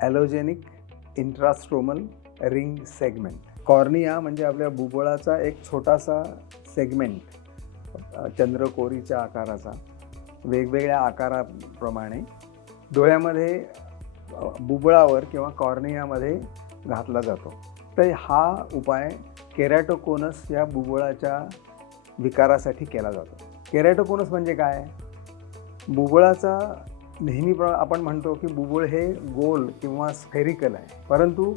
ॲलोजेनिक इंट्रास्ट्रोमल ring segment. Cornea म्हणजे आपल्या बुबुळाचा एक छोटासा सेगमेंट, चंद्रकोरीच्या आकाराचा, वेगवेगळ्या आकाराप्रमाणे डोळ्यामध्ये बुबुळावर किंवा कॉर्नियामध्ये घातला जातो. तर हा उपाय केरॅटोकोनस या बुबुळाच्या विकारासाठी केला जातो. केरॅटोकोनस म्हणजे काय? बुबुळाचा आपण म्हणतो की बुबुळ हे गोल किंवा स्फेरिकल आहे, परंतु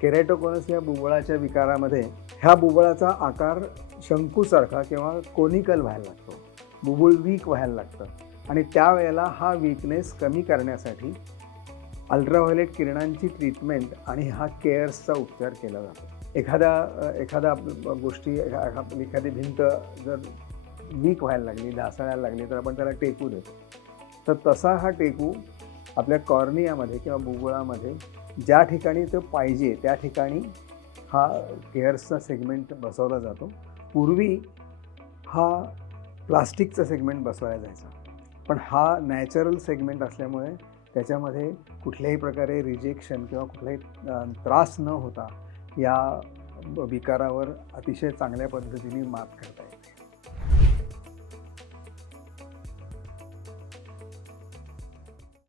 केरॅटोकोनस या बुबुळाच्या विकारामध्ये ह्या बुबुळाचा आकार शंकूसारखा किंवा कोनिकल व्हायला लागतो, बुबुळ वीक व्हायला लागतं आणि त्यावेळेला हा वीकनेस कमी करण्यासाठी अल्ट्राव्हायोलेट किरणांची ट्रीटमेंट आणि हा केअर्सचा उपचार केला जातो. एखादा गोष्टी एखादी भिंत जर वीक व्हायला लागली, ढासळायला लागली तर आपण त्याला टेकू देतो. तर तसा हा टेकू आपल्या कॉर्नियामध्ये किंवा बुबुळामध्ये ज्या ठिकाणी तो पाहिजे त्या ठिकाणी हा केअर्सचा सेगमेंट बसवला जातो. पूर्वी हा प्लास्टिकचा सेगमेंट बसवायला जायचा, पण हा नॅचरल सेगमेंट असल्यामुळे त्याच्यामध्ये कुठल्याही प्रकारे रिजेक्शन किंवा कुठलाही त्रास न होता या विकारावर अतिशय चांगल्या पद्धतीने मात करता येईल.